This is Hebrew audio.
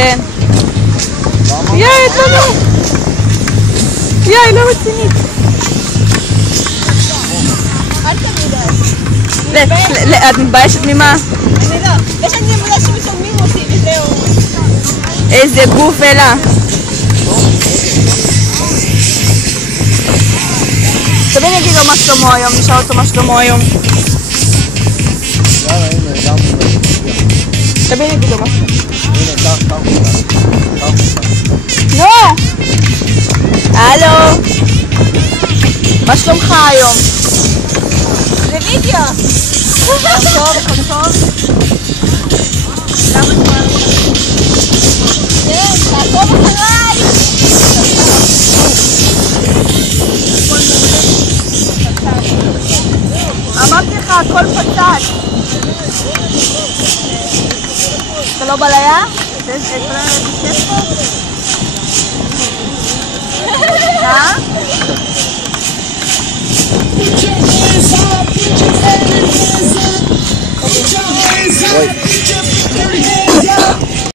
כן. יאי, את לנו. יאי, לא רצינית. אל תמיד. את מתביישת ממה? אני לא. יש אני אמונה שמצלמים אותי וזהו. איזה גוף אלה. תבין יגיד לו מה שלמה היום, נשאל אותו מה שלמה היום. תבין יגיד לו מה שלמה. נו! הלו! מה שלומך היום? זה וידאו! הכל טוב, הכל טוב? למה את אומרת? כן, תעקוב אחריי! אמרתי לך, הכל פצץ. אתה לא בא לים? יש פה?